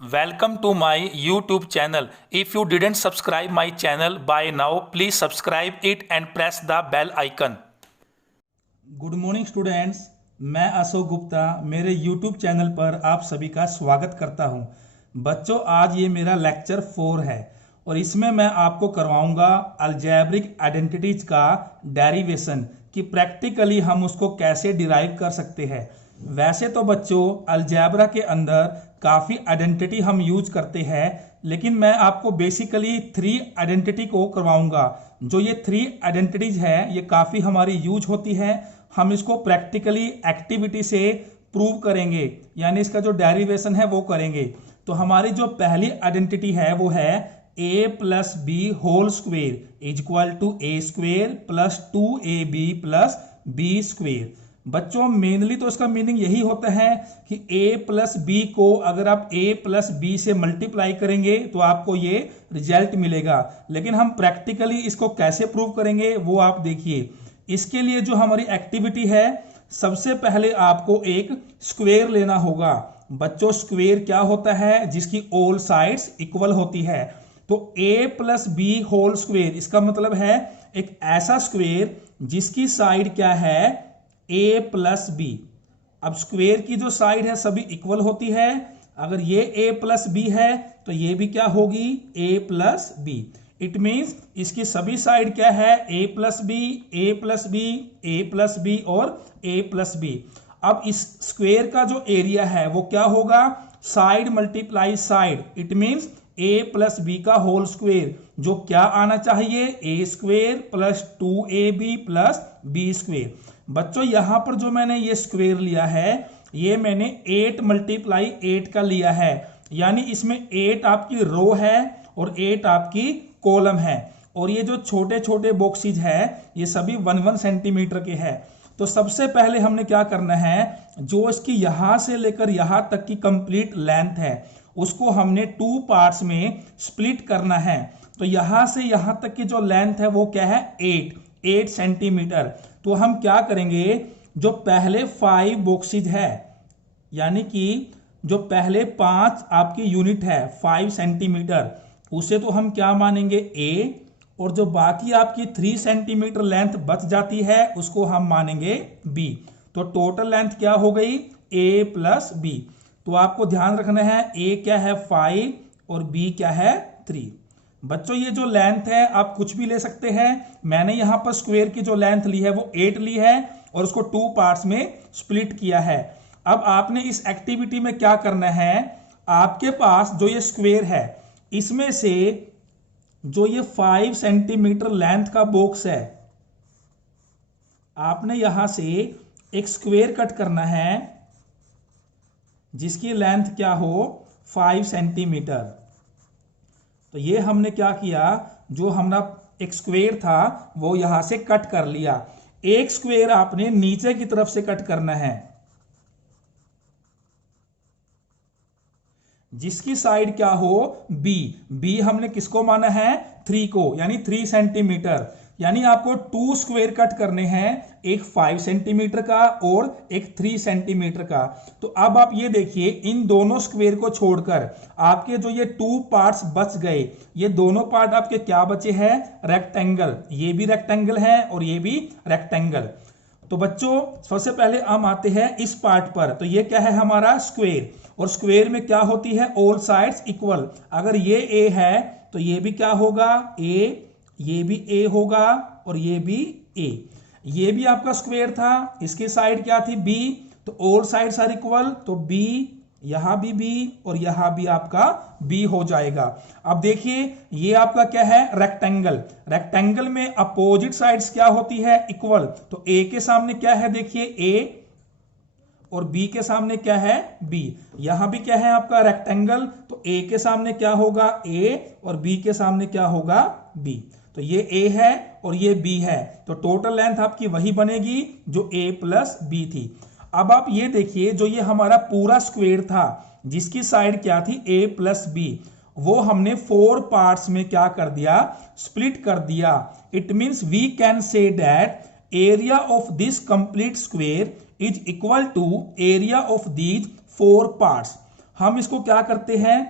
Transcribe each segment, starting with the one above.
Welcome to my YouTube channel. If you didn't subscribe my channel by now, please subscribe it and press the bell icon. Good morning students, मैं अशोक गुप्ता मेरे YouTube channel पर आप सभी का स्वागत करता हूं। बच्चों, आज ये मेरा लेक्चर 4 है और इसमें मैं आपको करवाऊंगा अलजेब्रिक आइडेंटिटीज का डेरिवेशन कि प्रैक्टिकली हम उसको कैसे डिराइव कर सकते हैं। वैसे तो बच्चों अलजेब्रा के अंदर काफ़ी आइडेंटिटी हम यूज करते हैं, लेकिन मैं आपको बेसिकली 3 आइडेंटिटी को करवाऊंगा। जो ये 3 आइडेंटिटीज है ये काफ़ी हमारी यूज होती है। हम इसको प्रैक्टिकली एक्टिविटी से प्रूव करेंगे, यानी इसका जो डेरिवेशन है वो करेंगे। तो हमारी जो पहली आइडेंटिटी है वो है a plus B whole square is equal to A square plus 2ab plus B square. बच्चों मेनली तो इसका मीनिंग यही होता है कि a प्लस बी को अगर आप a प्लस बी से मल्टीप्लाई करेंगे तो आपको ये रिजल्ट मिलेगा। लेकिन हम प्रैक्टिकली इसको कैसे प्रूव करेंगे वो आप देखिए। इसके लिए जो हमारी एक्टिविटी है, सबसे पहले आपको एक स्क्वेयर लेना होगा। बच्चों स्क्वेयर क्या होता है? जिसकी ऑल साइड्स इक्वल होती है। तो a plus B whole square इसका मतलब है एक ऐसा स्क्वेयर जिसकी साइड क्या है? a plus B. अब स्क्वेयर की जो साइड है सभी इक्वल होती है। अगर ये a प्लस बी है तो ये भी क्या होगी? a plus B. It means इसकी सभी साइड क्या है? a plus B, a plus B, a plus B और a प्लस बी। अब इस स्क्वेयर का जो एरिया है वो क्या होगा? Side multiply side. It means a plus B का होल स्क्वेयर, जो क्या आना चाहिए? a square plus 2ab plus B square. बच्चों यहां पर जो मैंने ये स्क्वेयर लिया है ये मैंने 8 मल्टीप्लाई 8 का लिया है, यानी इसमें 8 आपकी रो है और 8 आपकी कॉलम है। और ये जो छोटे छोटे बॉक्सेज है ये सभी 1-1 सेंटीमीटर के हैं। तो सबसे पहले हमने क्या करना है, जो इसकी यहां से लेकर यहां तक की कंप्लीट लेंथ है उसको हमने 2 पार्ट्स में स्प्लिट करना है। तो यहां से यहां तक की जो लेंथ है वो क्या है? 8 सेंटीमीटर। तो हम क्या करेंगे, जो पहले 5 बॉक्सेज है यानी कि जो पहले 5 आपकी यूनिट है 5 सेंटीमीटर, उसे तो हम क्या मानेंगे? A। और जो बाकी आपकी 3 सेंटीमीटर लेंथ बच जाती है उसको हम मानेंगे B। तो टोटल लेंथ क्या हो गई? A plus B। तो आपको ध्यान रखना है A क्या है? 5 और B क्या है? 3। बच्चों ये जो लेंथ है आप कुछ भी ले सकते हैं। मैंने यहां पर स्क्वायर की जो लेंथ ली है वो 8 ली है और उसको 2 पार्ट्स में स्प्लिट किया है। अब आपने इस एक्टिविटी में क्या करना है, आपके पास जो ये स्क्वायर है इसमें से जो ये 5 सेंटीमीटर लेंथ का बॉक्स है, आपने यहां से एक स्क्वायर कट करना है जिसकी लेंथ क्या हो? 5 सेंटीमीटर। तो ये हमने क्या किया, जो हमारा एक स्क्वायर था वो यहां से कट कर लिया। एक स्क्वायर आपने नीचे की तरफ से कट करना है जिसकी साइड क्या हो? बी हमने किसको माना है? 3 को, यानी 3 सेंटीमीटर। यानी आपको 2 स्क्वायर कट करने हैं, एक 5 सेंटीमीटर का और एक 3 सेंटीमीटर का। तो अब आप ये देखिए, इन दोनों स्क्वायर को छोड़कर आपके जो ये 2 पार्ट्स बच गए, ये दोनों पार्ट आपके क्या बचे हैं? रेक्टेंगल। ये भी रेक्टेंगल है और ये भी रेक्टेंगल। तो बच्चों सबसे पहले हम आते हैं इस पार्ट पर। तो ये क्या है? हमारा स्क्वायर। और स्क्वायर में क्या होती है? All sides equal. अगर ये a है तो ये भी क्या होगा? a, ये भी a होगा और ये भी a। ये भी आपका स्क्वायर था, इसकी साइड क्या थी? b। तो ऑल साइड्स आर इक्वल, तो b, यहां भी b और यहां भी आपका b हो जाएगा। अब देखिए ये आपका क्या है? रेक्टेंगल। रेक्टेंगल में अपोजिट साइड्स क्या होती है? इक्वल। तो a के सामने क्या है? देखिए a और b के सामने क्या है? b। यहां भी क्या है आपका? रेक्टेंगल। तो a के सामने क्या होगा? a और b के सामने क्या होगा? b। तो ये a है और ये b है, तो टोटल लेंथ आपकी वही बनेगी जो a प्लस b थी। अब आप ये देखिए, जो ये हमारा पूरा स्क्वायर था जिसकी साइड क्या थी? a प्लस b, वो हमने 4 पार्ट्स में क्या कर दिया? स्प्लिट कर दिया। It means we can say that area of this complete square is equal to area of these 4 parts. हम इसको क्या करते हैं,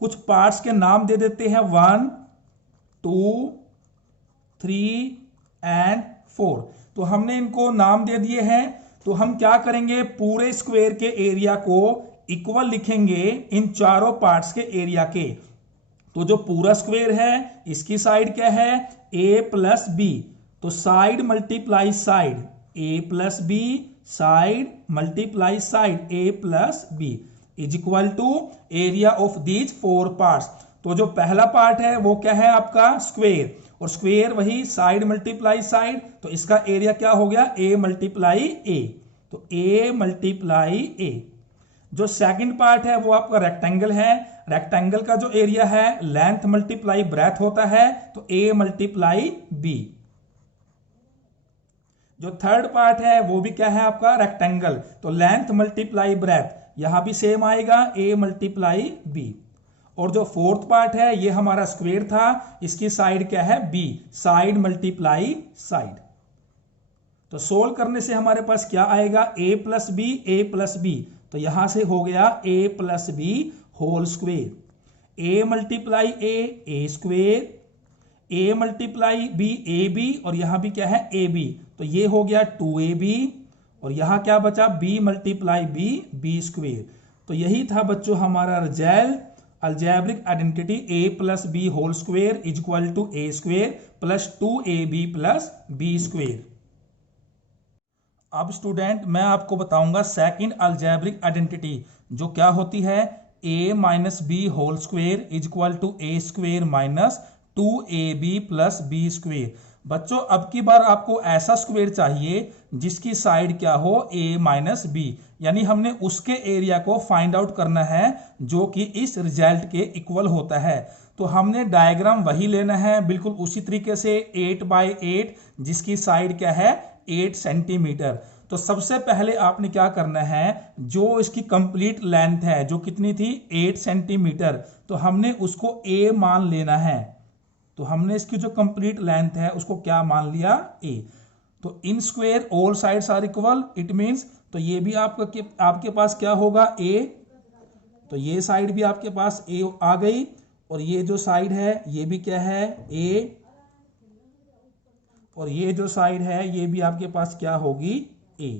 कुछ पार्ट्स के नाम दे देते हैं 1, 2, 3 एंड 4। तो हमने इनको नाम दे दिए हैं। तो हम क्या करेंगे, पूरे स्क्वायर के एरिया को इक्वल लिखेंगे इन चारों पार्ट्स के एरिया के। तो जो पूरा स्क्वायर है इसकी साइड क्या है, a प्लस बी। तो side multiply side, a plus B, side multiply side, a plus B is equal to area of these 4 parts. तो जो पहला पार्ट है वो क्या है आपका स्क्वायर, और स्क्वायर वही साइड मल्टीप्लाई साइड, तो इसका एरिया क्या हो गया, a मल्टीप्लाई a। तो a मल्टीप्लाई a। जो सेकंड पार्ट है वो आपका रेक्टेंगल है, रेक्टेंगल का जो एरिया है लेंथ मल्टीप्लाई ब्रेथ होता है, तो a मल्टीप्लाई b। जो थर्ड पार्ट है वो भी क्या है आपका रेक्टेंगल, तो लेंथ मल्टीप्लाई ब्रेथ, यहां भी सेम आएगा a मल्टीप्लाई b। और जो फोर्थ पार्ट है ये हमारा स्क्वायर था, इसकी साइड क्या है b, साइड मल्टीप्लाई साइड। तो सोल्व करने से हमारे पास क्या आएगा, a plus B, a plus B. तो यहां से हो गया a plus B whole square, a multiply a square, a multiply b A B, और यहां भी क्या है ए बी। तो ये हो गया 2ab, और यहां क्या बचा b मल्टीप्लाई b स्क्वेयर। तो यही था बच्चों हमारा result, algebraic identity a plus B whole square is equal to a square plus 2ab plus b square. अब स्टूडेंट मैं आपको बताऊंगा सेकंड अलजेब्रिक आइडेंटिटी, जो क्या होती है, a minus B whole square is equal to a square minus 2ab plus b square. बच्चों अब की बार आपको ऐसा स्क्वेयर चाहिए जिसकी साइड क्या हो, a माइनस बी, यानी हमने उसके एरिया को फाइंड आउट करना है जो कि इस रिजल्ट के इक्वल होता है। तो हमने डायग्राम वही लेना है बिल्कुल उसी तरीके से 8x8, जिसकी साइड क्या है 8 सेंटीमीटर। तो सबसे पहले आपने क्या करना है, जो इसकी कंप्लीट लेंथ है जो कितनी थी 8 सेंटीमीटर, तो हमने उसको a मान लेना है। तो हमने इसकी जो कंप्लीट लेंथ है उसको क्या मान लिया, a। तो in square all sides are equal, it means, तो ये भी आपके पास क्या होगा a, तो ये साइड भी आपके पास a आ गई, और ये जो साइड है ये भी क्या है a, और ये जो साइड है ये भी आपके पास क्या होगी a।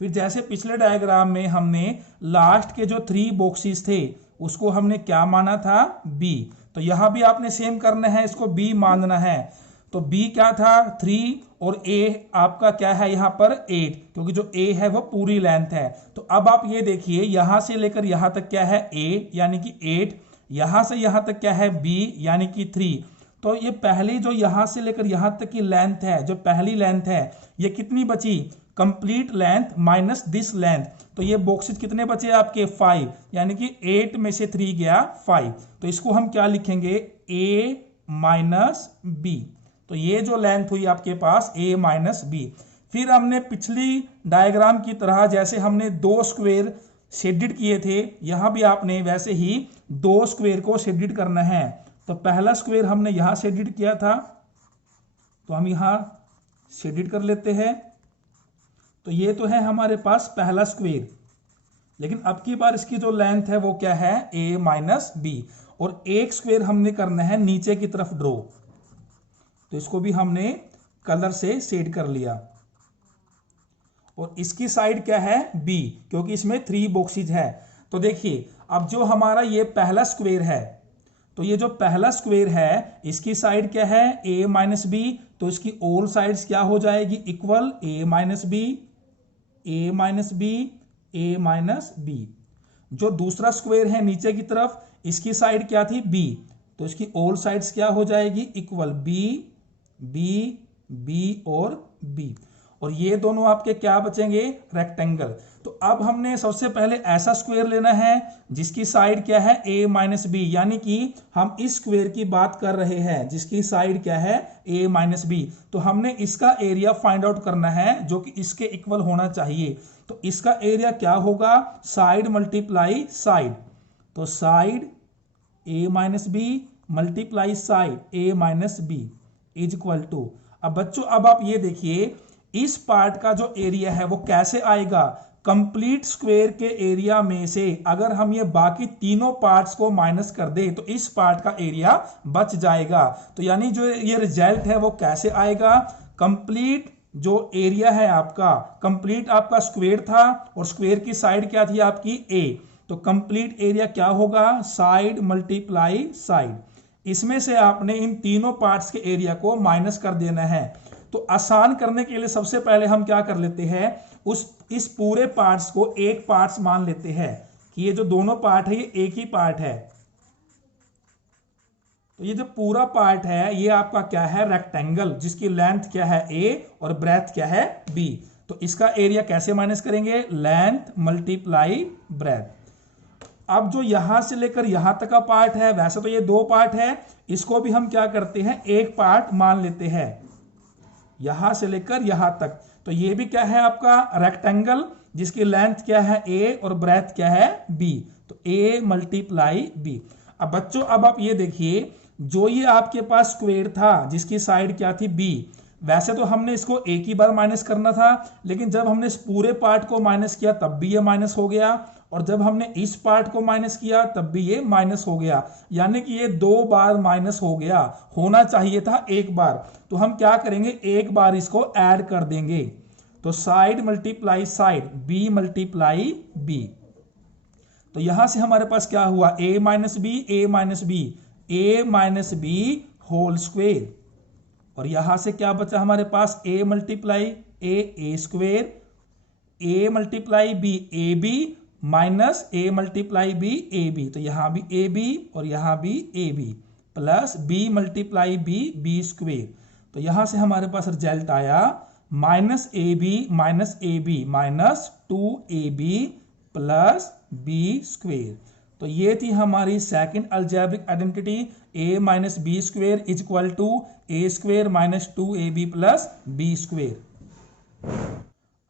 फिर जैसे पिछले डायग्राम में हमने लास्ट के जो 3 बॉक्सेस थे उसको हमने क्या माना था, b। तो यहां भी आपने सेम करना है, इसको b मानना है। तो b क्या था 3, और a आपका क्या है यहाँ पर 8, क्योंकि जो a है वो पूरी लेंथ है। तो अब आप ये देखिए यहां से लेकर यहां तक क्या है a यानी कि 8, यहां से यहां तक क्या है b यानी कि 3। तो ये पहली जो यहां से लेकर यहां तक की लेंथ है, जो पहली लेंथ है, ये कितनी बची, complete length minus this length. तो ये बॉक्सेस कितने बचे आपके 5, यानी कि 8 में से 3 गया 5। तो इसको हम क्या लिखेंगे, a माइनस बी। तो ये जो लेंथ हुई आपके पास a माइनस बी। फिर हमने पिछली डायग्राम की तरह जैसे हमने 2 स्क्वायर शेडिड किए थे, यहां भी आपने वैसे ही 2 स्क्वायर को शेडिड करना है। तो पहला स्क्वायर हमने यहां शेडिड किया था, तो हम यहां शेडिड कर लेते हैं। तो ये तो है हमारे पास पहला स्क्वायर, लेकिन अब की बार इसकी जो लेंथ है वो क्या है a माइनस बी, और एक स्क्वायर हमने करना है नीचे की तरफ ड्रॉ। तो इसको भी हमने कलर से शेड कर लिया, और इसकी साइड क्या है b, क्योंकि इसमें 3 बॉक्सेज है। तो देखिए अब जो हमारा ये पहला स्क्वायर है, तो ये जो पहला स्क्वायर है इसकी साइड क्या है a माइनस बी, तो इसकी ऑल साइड्स क्या हो जाएगी equal, a minus B, a minus B, a minus B. जो दूसरा स्क्वायर है नीचे की तरफ, इसकी साइड क्या थी b, तो इसकी ऑल साइड्स क्या हो जाएगी इक्वल, b, b, b और b। और ये दोनों आपके क्या बचेंगे, रेक्टेंगल। तो अब हमने सबसे पहले ऐसा स्क्वायर लेना है जिसकी साइड क्या है a माइनस बी, यानी कि हम इस स्क्वायर की बात कर रहे हैं जिसकी साइड क्या है a माइनस बी। तो हमने इसका एरिया फाइंड आउट करना है जो कि इसके इक्वल होना चाहिए। तो इसका एरिया क्या होगा, साइड मल्टीप्लाई साइड। तो side a minus B multiply side a minus B is equal to. अब बच्चों अब आप ये देखिए इस पार्ट का जो एरिया है वो कैसे आएगा, कंप्लीट स्क्वायर के एरिया में से अगर हम ये बाकी तीनों पार्ट्स को माइनस कर दे तो इस पार्ट का एरिया बच जाएगा। तो यानी जो ये रिजल्ट है वो कैसे आएगा, कंप्लीट जो एरिया है आपका, कंप्लीट आपका स्क्वायर था और स्क्वायर की साइड क्या थी आपकी a, तो कंप्लीट एरिया क्या होगा, साइड मल्टीप्लाई साइड। इसमें से आपने इन तीनों पार्ट्स के एरिया को माइनस कर देना है। तो आसान करने के लिए सबसे पहले हम क्या कर लेते हैं, इस पूरे पार्ट्स को एक पार्ट्स मान लेते हैं कि ये जो दोनों पार्ट है ये एक ही पार्ट है। तो ये जो पूरा पार्ट है ये आपका क्या है, रेक्टेंगल, जिसकी लेंथ क्या है a और ब्रेथ क्या है b। तो इसका एरिया कैसे माइनस करेंगे, लेंथ मल्टीप्लाई ब्रेथ। अब जो यहां से लेकर यहां तक का पार्ट है, वैसे तो ये दो पार्ट है, इसको भी हम क्या करते हैं, एक पार्ट मान लेते हैं, यहां से लेकर यहां तक। तो ये भी क्या है आपका रेक्टेंगल, जिसकी लेंथ क्या है a और ब्रेथ क्या है b। तो a मल्टीप्लाई b। अब बच्चों अब आप ये देखिए, जो ये आपके पास स्क्वायर था जिसकी साइड क्या थी b, वैसे तो हमने इसको एक ही बार माइनस करना था, लेकिन जब हमने इस पूरे पार्ट को माइनस किया तब भी ये माइनस हो गया, और जब हमने इस पार्ट को माइनस किया तब भी ये माइनस हो गया, यानी कि ये दो बार माइनस हो गया, होना चाहिए था एक बार। तो हम क्या करेंगे, एक बार इसको ऐड कर देंगे। तो side multiply side, b multiply b। तो यहां से हमारे पास क्या हुआ, a minus B, a minus B, a minus B whole square. और यहां से क्या बचा हमारे पास, a multiply a square, a multiply b A B minus a multiply b A B. तो यहां भी ए बी और यहां भी A B, plus b multiply b square. तो यहां से हमारे पास रिजल्ट आया minus A B minus 2ab plus b square. तो ये थी हमारी second algebraic identity, a minus B square is equal to a square minus 2ab plus b square.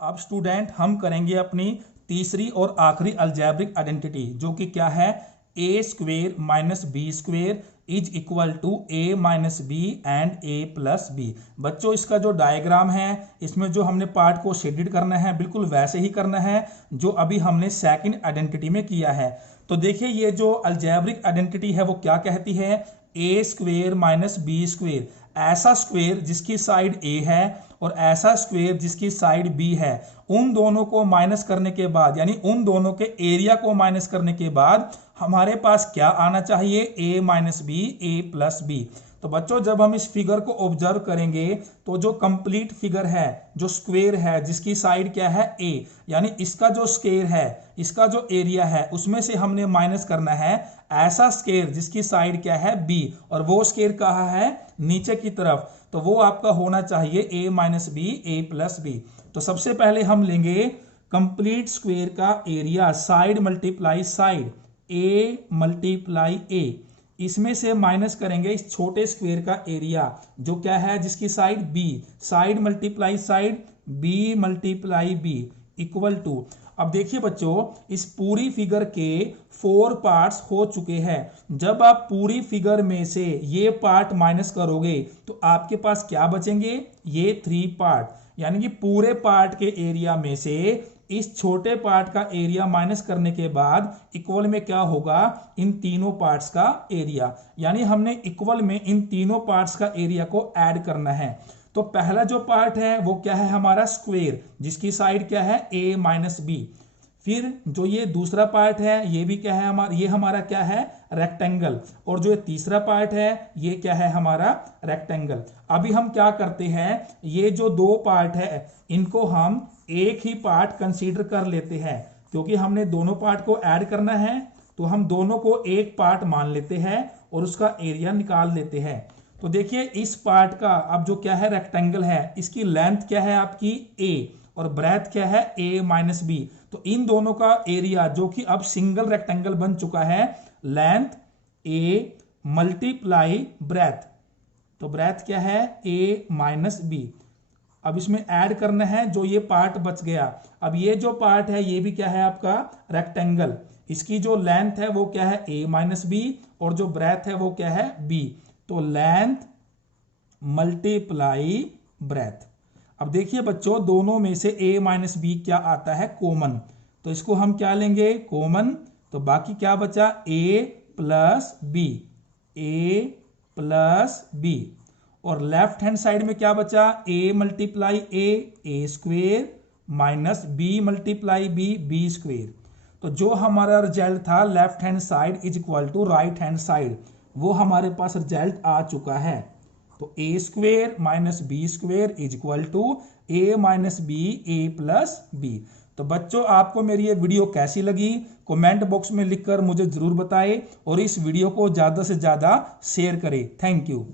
अब स्टूडेंट हम करेंगे अपनी तीसरी और आखिरी अलजेब्रिक आइडेंटिटी, जो कि क्या है, a square minus B square is equal to a minus B and a plus B. बच्चों इसका जो डायग्राम है, इसमें जो हमने पार्ट को शेडेड करना है बिल्कुल वैसे ही करना है जो अभी हमने सेकंड आइडेंटिटी में किया है। तो देखिए ये जो अलजेब्रिक आइडेंटिटी है वो क्या कहती है, a square minus B square, ऐसा स्क्वेयर जिसकी साइड a है और ऐसा स्क्वेयर जिसकी साइड b है, उन दोनों को माइनस करने के बाद, यानी उन दोनों के एरिया को माइनस करने के बाद हमारे पास क्या आना चाहिए, a minus B a plus B. तो बच्चों जब हम इस फिगर को ऑब्जर्व करेंगे तो जो कंप्लीट फिगर है, जो स्क्वायर है जिसकी साइड क्या है a, यानी इसका जो स्क्वायर है, इसका जो एरिया है, उसमें से हमने माइनस करना है ऐसा स्क्वायर जिसकी साइड क्या है b, और वो स्क्वायर कहाँ है, नीचे की तरफ। तो वो आपका होना चाहिए a minus B a plus B. तो सबसे पहले हम लेंगे कंप्लीट स्क्वायर का area, side multiply side, a multiply a, इसमें से माइनस करेंगे इस छोटे स्क्वायर का एरिया जो क्या है, जिसकी side b, side multiply side, b multiply b equal to. अब देखिए बच्चों इस पूरी फिगर के 4 पार्ट्स हो चुके हैं। जब आप पूरी फिगर में से ये पार्ट माइनस करोगे तो आपके पास क्या बचेंगे, ये 3 पार्ट, यानी कि पूरे पार्ट के एरिया में से इस छोटे पार्ट का एरिया माइनस करने के बाद इक्वल में क्या होगा, इन तीनों पार्ट्स का एरिया, यानी हमने इक्वल में इन तीनों पार्ट्स का एरिया को ऐड करना है। तो पहला जो पार्ट है वो क्या है हमारा स्क्वायर, जिसकी साइड क्या है a माइनस बी। फिर जो ये दूसरा पार्ट है ये भी क्या है हमारा, ये हमारा क्या है रेक्टेंगल, और जो ये तीसरा पार्ट है ये क्या है हमारा रेक्टेंगल। अभी हम क्या करते हैं, ये जो दो पार्ट है इनको हम एक ही पार्ट कंसीडर कर लेते हैं, क्योंकि हमने दोनों पार्ट को ऐड करना है तो हम दोनों को एक पार्ट मान लेते हैं और उसका एरिया निकाल लेते हैं। तो देखिए इस पार्ट का अब जो क्या है रेक्टेंगल है, इसकी लेंथ क्या है आपकी a और ब्रेथ क्या है a माइनस बी। तो इन दोनों का एरिया जो कि अब सिंगल रेक्टेंगल बन चुका है, लेंथ a मल्टीप्लाई ब्रेथ, तो ब्रेथ क्या है a माइनस बी। अब इसमें ऐड करना है जो ये पार्ट बच गया। अब ये जो पार्ट है ये भी क्या है आपका रेक्टेंगल, इसकी जो लेंथ है वो क्या है a माइनस बी और जो ब्रेथ है वो क्या है b। तो लेंथ मल्टीप्लाई ब्रेथ। अब देखिए बच्चों, दोनों में से a माइनस बी क्या आता है, कॉमन। तो इसको हम क्या लेंगे, कॉमन। तो बाकी क्या बचा, a plus B, a plus B. और लेफ्ट हैंड साइड में क्या बचा, a multiply a square minus b multiply b square. तो जो हमारा रिजल्ट था left hand side is equal to right hand side, वो हमारे पास रिजल्ट आ चुका है। तो a square minus B square is equal to a minus B a plus B. तो बच्चों, आपको मेरी ये वीडियो कैसी लगी कमेंट बॉक्स में लिखकर मुझे जरूर बताएं और इस वीडियो को ज्यादा से ज्यादा शेयर करें। Thank you.